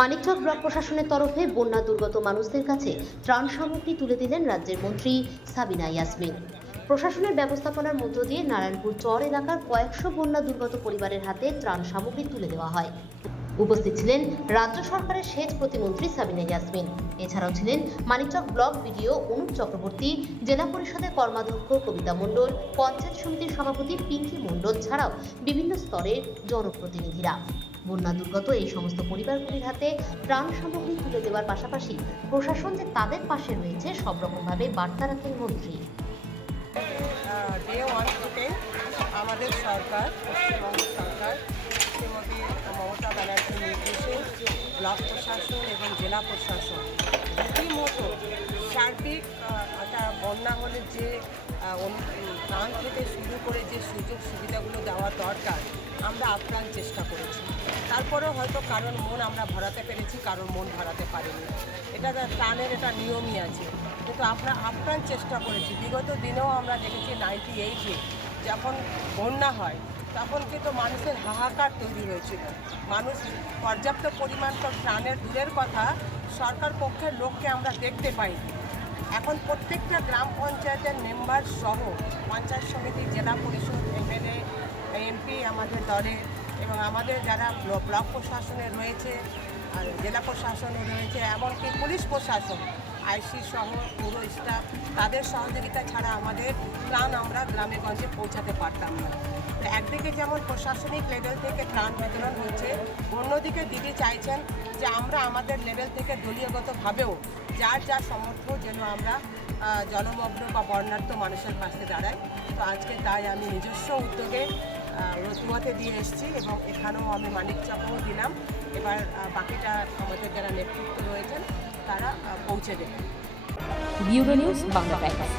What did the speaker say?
Manikchak block প্রশাসনের তরফে বন্যা দুর্গত মানুষদের কাছে ত্রাণ সামগ্রী তুলে দিলেন রাজ্যের মন্ত্রী সাবিনা ইয়াসমিন। প্রশাসনের ব্যবস্থাপনার মধ্য দিয়ে নারায়ণপুর চর এলাকার কয়েকশো বন্যা দুর্গত পরিবারের হাতে ত্রাণ সামগ্রী তুলে দেওয়া হয়। উপস্থিত ছিলেন রাজ্য সরকারের সেচ প্রতিমন্ত্রী সাবিনা ইয়াসমিন। এছাড়াও ছিলেন মানিকচক ব্লক বিডিও অনুপ চক্রবর্তী, জেলা পরিষদের কর্মাধ্যক্ষ কবিতা মণ্ডল, পঞ্চায়েত সমিতির সভাপতি পিঙ্কি মণ্ডল ছাড়াও বিভিন্ন স্তরের জনপ্রতিনিধিরা। বন্যা দুর্গত এই সমস্ত পরিবারগুলির হাতে ত্রাণ সামগ্রী তুলে দেওয়ার পাশাপাশি প্রশাসন যে তাদের পাশে রয়েছে সব রকমভাবে বার্তা রাখেন মন্ত্রী। ডে 1 থেকে আমাদের সরকার, পশ্চিমবঙ্গ সরকার শ্রীমতী মমতা ব্যানার্জির নির্দেশে ব্লক প্রশাসন এবং জেলা প্রশাসন রীতিমতো সার্বিক একটা বন্যা হলে যে ত্রাণ থেকে শুরু করে যে সুযোগ সুবিধাগুলো দেওয়া দরকার আমরা আপ্রাণ চেষ্টা করেছি। তারপরেও হয়তো কারোর মন আমরা ভরাতে পেরেছি, কারোর মন ভরাতে পারিনি। এটা ত্রাণের এটা নিয়মই আছে, কিন্তু আমরা আপ্রাণ চেষ্টা করেছি। বিগত দিনেও আমরা দেখেছি 98-এ যখন বন্যা হয় তখন কিন্তু মানুষের হাহাকার তৈরি হয়েছিল। মানুষ পর্যাপ্ত পরিমাণ ত্রাণের দূরের কথা সরকার পক্ষের লোককে আমরা দেখতে পাইনি। এখন প্রত্যেকটা গ্রাম পঞ্চায়েতের মেম্বার সহ পঞ্চায়েত সমিতি, জেলা পরিষদ, এমএলএ, এমপি আমাদের দলে এবং আমাদের যারা ব্লক প্রশাসনে রয়েছে, আর জেলা প্রশাসনে রয়েছে, এমনকি পুলিশ প্রশাসন, আইসি সহ পুরো স্টাফ, তাদের সহযোগিতা ছাড়া আমাদের ত্রাণ আমরা গ্রামে গঞ্জে পৌঁছাতে পারতাম না। তো একদিকে যেমন প্রশাসনিক লেভেল থেকে ত্রাণ বিতরণ হচ্ছে, অন্যদিকে দিদি চাইছেন যে আমরা আমাদের লেভেল থেকে দলীয়গতভাবেও যার যা সামর্থ্য যেন আমরা জলমগ্ন বা বন্যার্থ মানুষের পাশে দাঁড়াই। তো আজকে তাই আমি নিজস্ব উদ্যোগে রতুয়াতে দিয়ে এসেছি এবং এখানেও আমি মানিকচকেও দিলাম। এবার বাকিটা আমাদের যারা নেতৃত্ব রয়েছেন তারা পৌঁছে দেবেন। Bureau news Bangla Times.